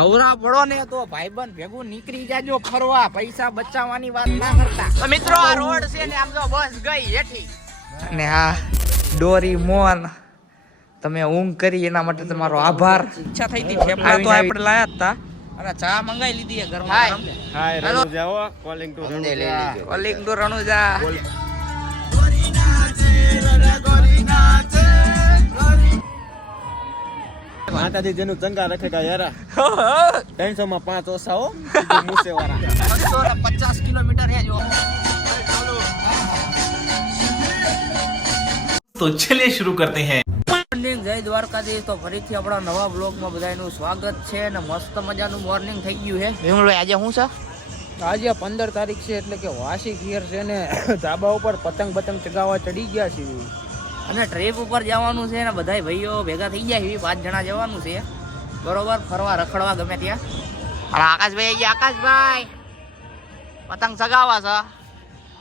નવરા પડો ને તો ભાઈબંધ ભેગું નીકળી જાજો ફરવા પૈસા બચાવવાની વાત ના કરતા. તો મિત્રો આ રોડ છે ને આમ તો બસ ગઈ હેઠી. અને આ ડોરી મોન તમે ઊંઘ કરી એના માટે તમારો આભાર. ઈચ્છા થઈ હતી ફેફડા તો આપણે લાયા હતા તા. અને ચા મંગાઈ લીધી ઘરમાં. હાય. Hello. રણુ જાઓ કોલિંગ ટુ રણુ કોલિંગ તો રણુજા. માતાજી જેનું ચંગા રખેગા યારા ત્રણસો માં પાંચ ઓછા હો. મૂસે વાળા પચાસ કિલોમીટર તો ચલે શરૂ કરતે હૈ. મોર્નિંગ જય દ્વારકાધીશ. તો ફરીથી આપણા નવા બ્લોગમાં બધાનું સ્વાગત છે અને મસ્ત મજાનું મોર્નિંગ થઈ ગયું છે ભીમભાઈ આજે હું છે? આજે પંદર તારીખ છે એટલે કે વાસી ઘેર છે ને. ધાબા ઉપર પતંગ પતંગ ચગાવવા ચડી ગયા છીએ. અને ટ્રીપ ઉપર જવાનું છે ને બધા ભાઈઓ ભેગા થઈ જાય એવી પાંચ જણા જવાનું છે. બરોબર ફરવા રખડવા ગમે ત્યાં. અને આકાશભાઈ ગયા આકાશભાઈ! પતંગ સગાવા છે?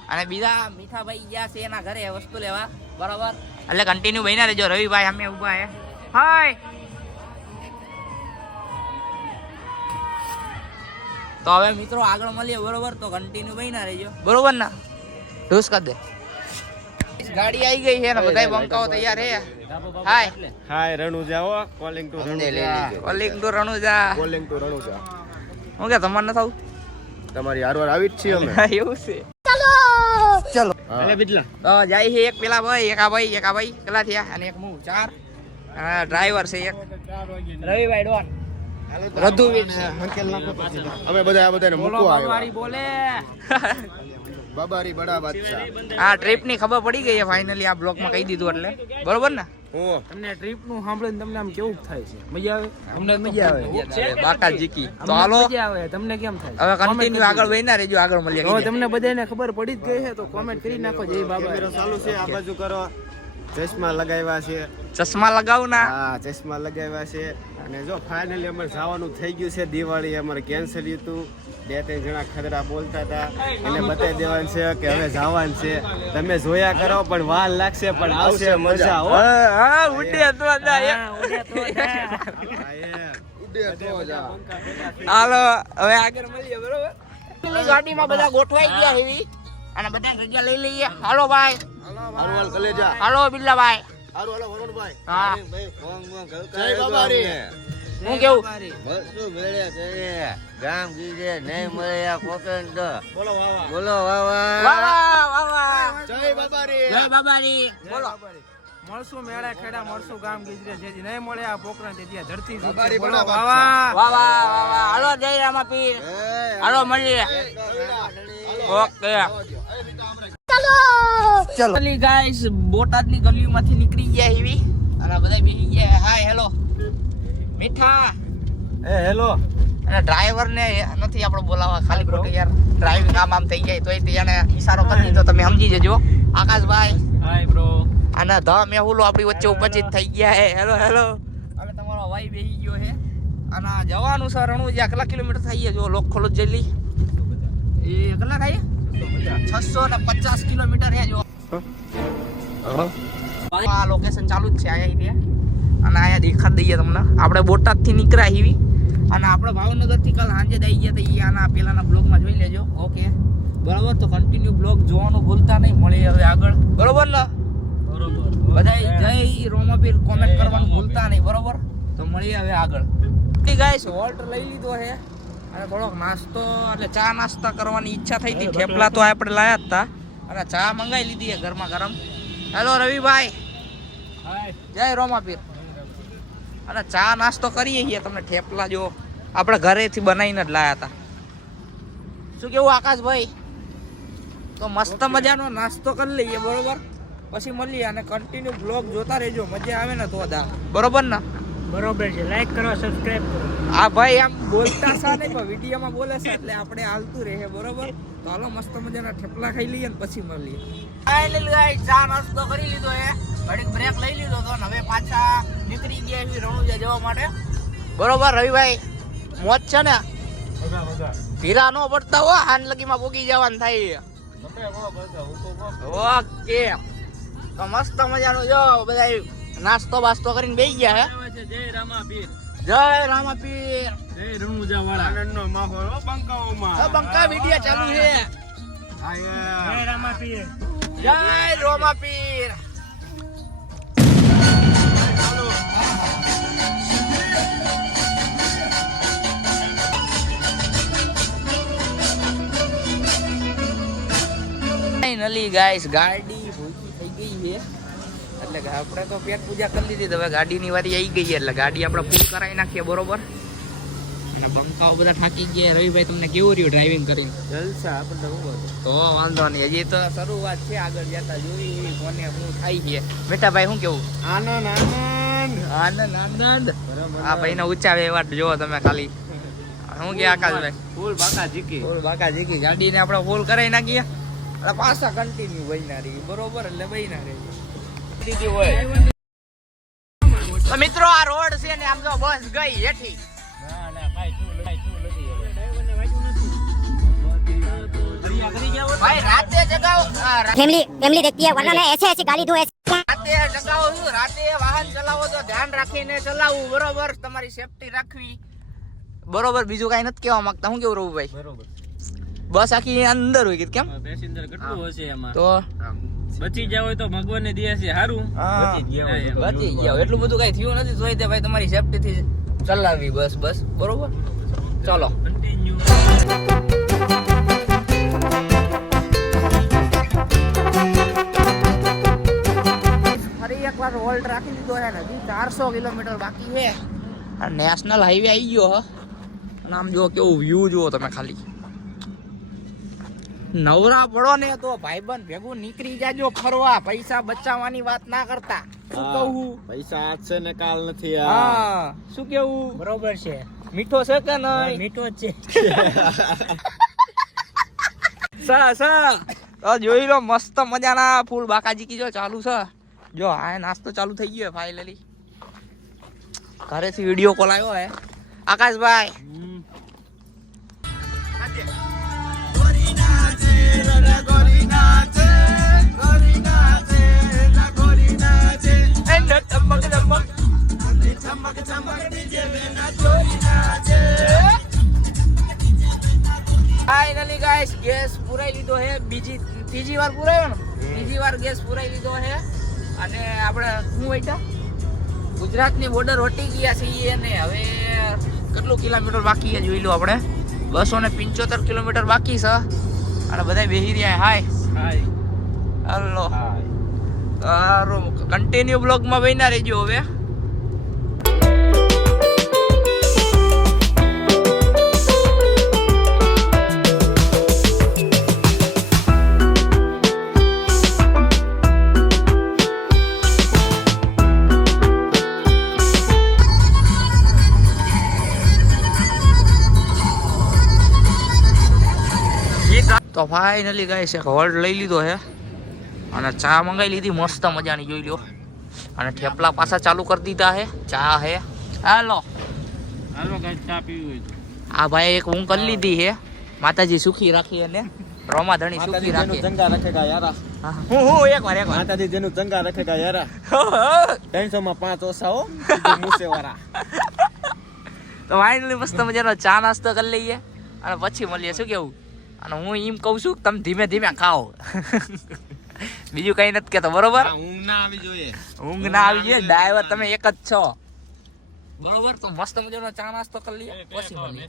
અને બીજા મીઠાભાઈ ગયા છે એના ઘરે વસ્તુ લેવા. બરોબર? એટલે કન્ટિન્યુ બહીને રહેજો રવિભાઈ અમે ઊભા હે. હાય! તો હવે મિત્રો આગળ મળીએ બરોબર? તો કન્ટિન્યુ બહીને રહેજો. બરોબર ને? ઢૂસ કરી દે. ગાડી આવી ગઈ છે ને બધા બંકાઓ તૈયાર છે. Hi. Hi Ranuja calling to Ranuja. Calling to Ranuja. Calling to Ranuja. હું કે તમાર ન થાઉ તમારી હારવાર આવી જ છીએ અમે. એવું છે. ચલો! એટલે બિટલા તો જાય છે એક પેલા ભાઈ એક આ ભાઈ એક આ ભાઈ પેલા થયા અને એક હું ચાર. ડ્રાઈવર છે એક. રવિભાઈ ડોન. રધુવીર છે. અમે બધા આ બધાને મૂકવા આવ્યા. બોલે. બાબારી બડા બાદશાહ. આ ટ્રીપની ખબર પડી ગઈ છે ફાઇનલી આ બ્લોકમાં કહી દીધું એટલે. બરોબર ને? હું. તમને ટ્રીપનું સાંભળીને તમને આમ કેવું થાય છે? મજા આવે? અમને મજા આવે. બાકા જીકી તો હાલો. મજા આવે. તમને કેમ થાય? હવે કન્ટિન્યુ આગળ વહીના રહેજો આગળ મળીએ હવે તમને બધાને ખબર પડી જ ગઈ છે તો કોમેન્ટ કરી નાખો. જય બાબા ચાલુ છે આ બાજુ કરો. ચશ્મા લગાવ્યા છે. ચશ્મા લગાવ ના. હા ચશ્મા લગાવ્યા છે. અને જો ફાઇનલી અમારે જવાનું થઈ ગયું છે દિવાળી અમારે કેન્સલ હતું બે ત્રણ જણા ખદરા બોલતા હતા. એને બતાવી દેવાનું છે કે હવે જવાનું છે. તમે જોયા કરો પણ વાર લાગશે પણ આવશે મજા. હા. ઉડે તો હાલો હવે આગળ મળીએ બરોબર? ગાડીમાં બધા ગોઠવાઈ ગયા એવી. અને બધા જગ્યા લઈ લઈએ. હાલો ભાઈ. હાલ કલેજા હાલો બિલ્લાભાઈ. હારું હાલો વરુણભાઈ. હા. જય બાબારી. હું કેવું? ગામ ગીરે નહીં મળે આ પોકન તો. બોલો વાવા બોલો વાવા વાવા વાહ જય બાબારી. જય બાબાજી બોલો. મળશું મેળા ખેડા મળશું ગામ ગીજરે. જેથી નહીં મળે આ પોકરણ તે ધરતી જ બાબારી બોલો બડા વાવા વાહ. વાહ વાહ વાહ હાલો જય રામાપીર હાલો મળીએ. ઓકે. ચલો. ચલી. ગાઈસ બોટાદની ગલીઓમાંથી નીકળી ગયા એવી. અને બધા બેસી ગયા. Hi hello. મીઠા. એ હેલો. અને ડ્રાઈવર ને નથી આપણે બોલાવવા ખાલી ખોટું યાર. ડ્રાઇવિંગ આમ આમ થઈ જાય તોય તે એને ઈશારો કરી દીધો. તમે સમજી જજો. આકાશભાઈ. હાય બ્રો અને ધ મેહુલો આપણી વચ્ચે ઉપસ્થિત થઈ ગયા હે હેલો હેલો અને તમારો ભાઈ બેહી ગયો હે અને જવાનું સર છે જે કેટલા કિલોમીટર થઈ ગયા? જો લોક ખોલો જેલી એ કેટલા થાય? છસો ને પચાસ કિલોમીટર હે જો. આ લોકેશન ચાલુ જ છે અહીંયા અને અહીંયા દેખાડ દઈએ તમને. આપણે બોટાદથી નીકળ્યા હીવી. અને આપણે ભાવનગરથી કાલ સાંજે દઈ ગયા તો એ આના પહેલાંના બ્લોગમાં જોઈ લેજો. ઓકે. બરાબર? તો કન્ટિન્યુ બ્લોગ જોવાનું ભૂલતા નહીં. મળી હવે આગળ. બરોબર ને બધાય જય રોમાપીર કોમેન્ટ કરવાનું ભૂલતા નહીં. બરોબર? તો મળીએ હવે આગળ. ગાઈસ વોલ્ટ લઈ લીધો છે અને થોડોક નાસ્તો એટલે ચા નાસ્તા કરવાની ઈચ્છા થઈ હતી. થેપલા તો આપણે લાયા હતા અને ચા મંગાવી લીધી છે ગરમા ગરમ. હેલો રવિભાઈ. જય રોમાપીર અને ચા નાસ્તો કરીએ છીએ. તમને થેપલા જો આપણે ઘરેથી બનાવીને જ લાયા હતા. શું કેવું આકાશભાઈ? તો મસ્ત મજાનો નાસ્તો કરી લઈએ બરોબર? પછી મળીએ અને કન્ટિન્યુ બ્લોગ જોતા રહેજો. મજા આવે ને તો દા બરોબર ને? બરોબર છે. લાઈક કરો સબસ્ક્રાઇબ કરો. આ ભાઈ આમ બોલતા સા નહીં પણ વિડીયોમાં બોલે છે એટલે આપણે હાલતું રહે બરોબર? તો હાલો મસ્ત મજાના થેપલા ખાઈ લઈએ ને પછી મળીએ. ફાઇનલી ગાઈસ ચા નાસ્તો કરી લીધો હે. ઘડીક બ્રેક લઈ લીધો તો ને હવે પાછા નીકળી ગયા એવી રણુજા જવા માટે. બરોબર રવિભાઈ મોજ છે ને? ધીરા નો પડતા હો હાન લગીમાં પોગી જવાનું થાય ઓકે. તો મસ્ત મજાનો જો બધા નાસ્તો બાસ્તો કરીને બેસી ગયા હે. જય રામાપીર. જય રામાપીર. આનંદનો માહોલ હો બંકાઓમાં. બંકા વિડિયા ચાલુ છે. હા, યાર. જય રોમા ફાઇનલી ગાઈસ ગાડી એટલે આપણે તો પેટ પૂજા કરી લીધી હવે ગાડીની વારી આવી ગઈ એટલે ગાડી આપણે ફૂલ કરાવી નાખીએ બરોબર? અને બંકાઓ બધા થાકી ગયા. રવિભાઈ તમને કેવું રહ્યું ડ્રાઇવિંગ કરીને? જલસા આપણે તો તો વાંધો નહીં. હજી તો શરૂઆત છે આગળ જતા જોઈ એવી કોને શું થાય છે. બેટા ભાઈ શું કેવું? આનંદ આનંદ! આનંદ. આ ભાઈ નો એવા જોવો તમે ખાલી. શું કે આકાશભાઈ? ફૂલ બાકા જીકી ફૂલ બાકા જીકી ગાડીને આપણે ફૂલ કરાવી નાખીએ. પાછા કન્ટિન્યુ બહીના રહી બરોબર? એટલે બહીના રહી તો મિત્રો આ રોડ છે ને આમ જો બસ ગઈ હેઠી ભાઈ રાતે જગાઓ આ રા- फैमिली फैमिली देखती है वरना ना ऐसे ऐसे गाली दो ऐसे રાતે જગાવો છું રાતે વાહન ચલાવો તો ધ્યાન રાખીને ચલાવવું બરોબર તમારી સેફટી રાખવી બરોબર બીજું કઈ નથી કહેવા માંગતા હું કેવું રહું ભાઈ બરોબર બસ આખી અંદર હોય કે કેમ પેસેન્જર કેટલું હશે એમાં તો બચી જાવ હોય તો ભગવાનને દે છે સારું બચી ગયા હોય ગયા એટલું બધું કઈ થયું નથી જોઈ ભાઈ તમારી સેફટી થી ચલાવી બસ બસ. બરોબર? ચલો. ફરી એકવાર હોલ્ડ રાખી દીધો છે હજી ચારસો કિલોમીટર બાકી છે. નેશનલ હાઈવે આવી ગયો હ. અને આમ જો કેવું વ્યૂ જુઓ તમે ખાલી. નવરા પડો ને તો ભાઈબંધ ભેગું નીકળી જાજો ફરવા. પૈસા બચાવવાની વાત ના કરતા. શું કહું? પૈસા આજ છે ને કાલ નથી હા. શું કેવું? બરોબર છે. મીઠો છે કે નહીં? મીઠો જ છે. સા સા. તો જોઈ લો મસ્ત મજાના ફૂલ બાકાજી કીજો ચાલુ છે. જો આ નાસ્તો ચાલુ થઈ ગયો ફાઇનલી ઘરેથી વીડિયો કોલ આવ્યો હે. આકાશભાઈ. ફાઇનલી ગાઈસ ગેસ પુરાઈ લીધો છે બીજી ત્રીજી વાર પુરાયો ને? ત્રીજી વાર ગેસ પુરાઈ લીધો હે. અને આપણે શું બેઠા ગુજરાતની બોર્ડર વટી ગયા છીએ ને હવે કેટલું કિલોમીટર બાકી છે જોઈ લો આપણે? બસો ને પંચોતેર કિલોમીટર બાકી છે. અને બધા બેસી રહ્યા હાય હાય હાલો સારું. કન્ટિન્યુ બ્લોગમાં બન્યા રહેજો હવે. તો ફાઇનલી ગાઈસ એક હોલ્ડ લઈ લીધો છે અને ચા મંગાવી લીધી મસ્ત મજાની જોઈ લ્યો. અને થેપલા પાછા ચાલુ કરી દીધા છે ચા હે. હાલો. હાલો ગાઈસ ચા પીવી આ ભાઈ એક હું કરી લીધી છે માતાજી સુખી રાખી અને રોમા ધણી સુખી રાખી. ચંગા રખેગા યારા. હા, હું. હું એક વાર એક વાર. માતાજી જેનું ચંગા રખેગા યારા. ત્રણસો માં પાંચ ઓછા હો. મુસે વાળા તો ફાઇનલી મસ્ત મજાનો ચા નાસ્તો કરી લઈએ. અને પછી મળીએ શું કેવું? અને હું એમ કહું છું તમે ધીમે ધીમે ખાઓ. બીજું કઈ નથી કેતો બરોબર? ઊંઘ ના આવી જોઈએ. ઊંઘ ના આવી જોઈએ? ડ્રાઈવર તમે એક જ છો. બરોબર? તો મસ્ત મજાનો ચા નાસ્તો કરી લઈએ. પછી મળીએ.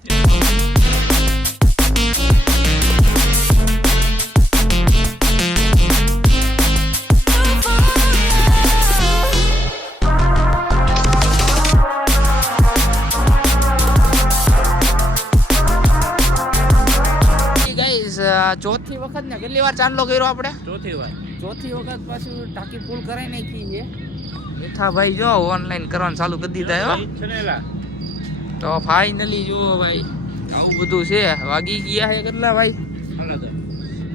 ચોથી વખત ને કેટલી વાર ચાંદલો કર્યો આપણે? ચોથી વાર. ચોથી વખત પાછું ટાંકી ફૂલ કરાઈ નાખી છે. બેઠા ભાઈ જો ઓનલાઈન કરવાનું ચાલુ કરી દીધા હો. તો ફાઇનલી જુઓ ભાઈ આવું બધું છે. વાગી ગયા છે કેટલા ભાઈ?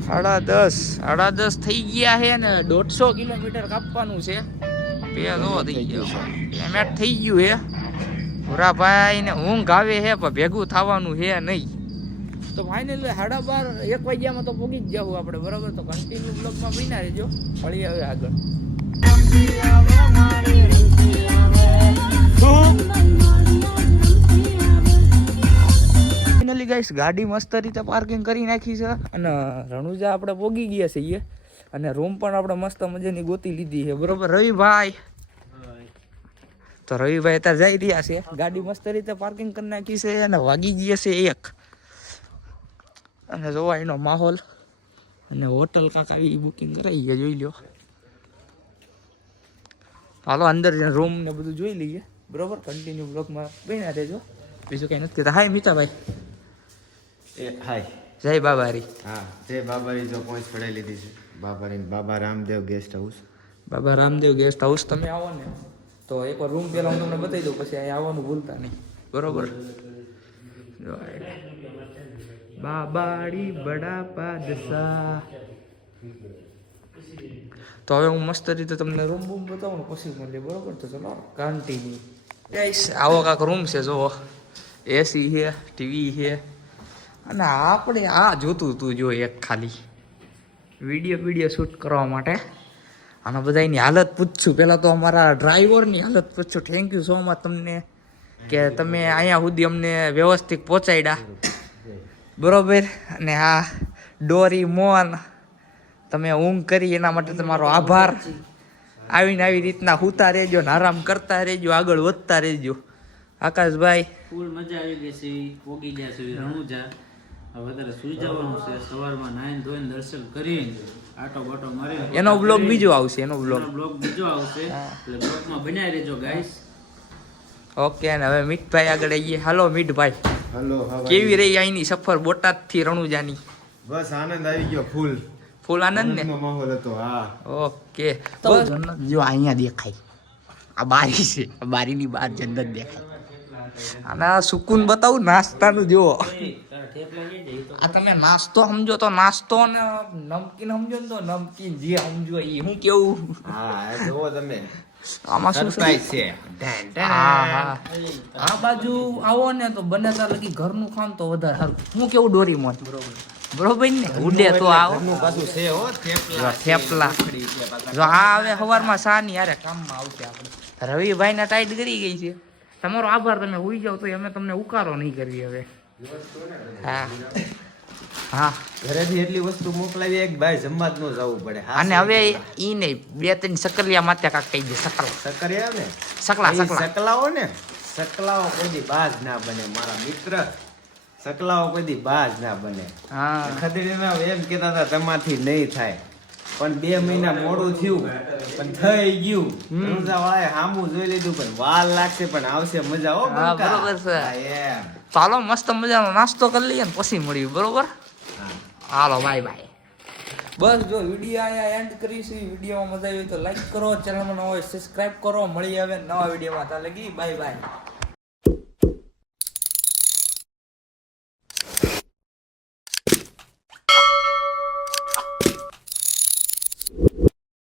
સાડા દસ. સાડા દસ. થઈ ગયા છે ને દોઢસો કિલોમીટર કાપવાનું છે. દો થઈ ગયો. પેમેન્ટ થઈ ગયું છે. ભુરાભાઈ ને ઊંઘ આવે છે પણ ભેગું થવાનું છે નહીં. તો ફાઇનલી સાડા બાર એક વાગ્યામાં તો પહોંચી જ જવું આપણે બરાબર? તો કન્ટિન્યુ બ્લોગમાં બન્યા રહેજો. મળીએ હવે આગળ. ફાઇનલી ગાઈસ ગાડી મસ્ત રીતે પાર્કિંગ કરી નાખી છે. અને રણુજા આપણે પોગી ગયા છીએ. અને રૂમ પણ આપણે મસ્ત મજાની ગોતી લીધી છે બરોબર? રવિભાઈ. તો રવિભાઈ અત્યારે જઈ રહ્યા છે. ગાડી મસ્ત રીતે પાર્કિંગ કરી નાખી છે અને વાગી ગયા છે એક. અને જોવા એનો માહોલ. અને હોટલ કાંક આવી બુકિંગ કરાવી ગયા જોઈ લો હાલો અંદર રૂમ ને બધું જોઈ લઈએ. બરોબર? કન્ટિન્યુ બ્લોગમાં બન્યા રહેજો. બીજું કંઈ નથી કહેતા. હાય મિતાભાઈ. એ હાય જય બાબારી. હા જય બાબારી જો પહોંચ પડાવી લીધી છે. બાબારી Baba Ramdev guest house Baba Ramdev guest house તમે આવો ને તો એકવાર રૂમ પહેલા હું તમને બતાવી દઉં પછી અહીંયા આવવાનું ભૂલતા નહીં. બરોબર? જો. બાબાડી બડા પાદશા તો હવે હું મસ્ત રીતે તમને રૂમ બૂમ બતાવું ને પછી મળીએ બરોબર તો ચલો કાંટીની ગાઈસ આવો કાંક રૂમ છે જો એસી છે ટીવી છે. અને આપણે આ જોતું તું જો એક ખાલી. વીડિયો વીડિયો શૂટ કરવા માટે. અને બધાની હાલત પૂછશું. પહેલાં તો અમારા ડ્રાઈવરની હાલત પૂછશું. થેન્ક યુ સો મચ તમને કે તમે અહીંયા સુધી અમને વ્યવસ્થિત પહોંચાડ્યા બરોબર? અને આ ડોરી મોન તમે ઊંઘ કરી એના માટે તમારો આભાર. આવીને આવી રીતના હુતા રહેજો ને આરામ કરતા રહેજો આગળ વધતા રહેજો. આકાશભાઈ? ફૂલ મજા આવી ગઈ છે પોગી ગયા છે રણુજા. વધારે સુઈ જવાનું છે સવારમાં નાઈન ધોઈને દર્શન કરી આટો બાટો મારી એનો બ્લોગ બીજો આવશે એનો બ્લોગ બ્લોગ બીજો આવશે. એટલે બ્લોગમાં બનાવી રહેજો ગાઈસ ઓકે અને હવે મીઠભાઈ આગળ આવીએ. હાલો મીઠભાઈ હલો હવા કેવી રહી અહીંની સફર બોટાદથી રણુજાની? બસ આનંદ આવી ગયો ફૂલ. ફૂલ આનંદ ને? માહોલ હતો હા. ઓકે. તો જો અહીંયા દેખાય. આ બારી છે. આ બારીની બહાર જન્નત દેખાય. અને આ સુકૂન બતાવું નાસ્તાનું જુઓ. આ તમે નાસ્તો સમજો તો નાસ્તો ને નમકીન સમજો ને તો નમકીન જે સમજો એ હું કેવું? હા જોવો તમે. આમાં શું છે? હા આ બાજુ આવો ને તો બને ત્યાં લગી ઘરનું ખામ તો વધારે સારું. હું કેવું ડોરી મોન બરોબર બરોબર ને ઉડે તો આવો. ઘરનું પાછું છે હો થેપલા જો આ હવે સવારમાં શા ની યારે કામમાં આવશે આપણે? રવિભાઈ ના ટાઈટ કરી ગઈ છે. તમારો આભાર તમે ઉઈ જાવ તો અમે તમને ઉકારો નહીં કરી હવે. હા. હા. ઘરેથી એટલી વસ્તુ મોકલાવી એક ભાઈ જમવા જ ન જવું પડે. અને હવે ઈ નહીં બે ત્રણ સકલિયા માથે કાક કહી દે સકલા. સકરિયા ને? સકલા સકલા. સકલાઓ ને? સકલાઓ કોઈ બાજ ના બને મારા મિત્ર. સકલાઓ કોઈ બાજ ના બને. હા. ખદડીના એમ કહેતા હતા તમારથી નહીં થાય. પણ બે મહિના મોડું થયું પણ થઈ ગયું. રમઝા વાળાએ હામું જોઈ લીધું પણ વાલ લાગશે પણ આવશે મજા હો બરોબર છે. ચાલો મસ્ત મજાનો નાસ્તો કરી લઈએ ને પછી મળ્યું બરોબર? હાલો બાય બાય. બસ જો વીડિયો અહીંયા એન્ડ કરીશું વિડીયોમાં મજા આવી તો લાઈક કરો ચેનલમાં નવો હોય સબસ્ક્રાઇબ કરો. મળી આવે નવા વિડીયોમાં. ત્યાં લગી બાય બાય.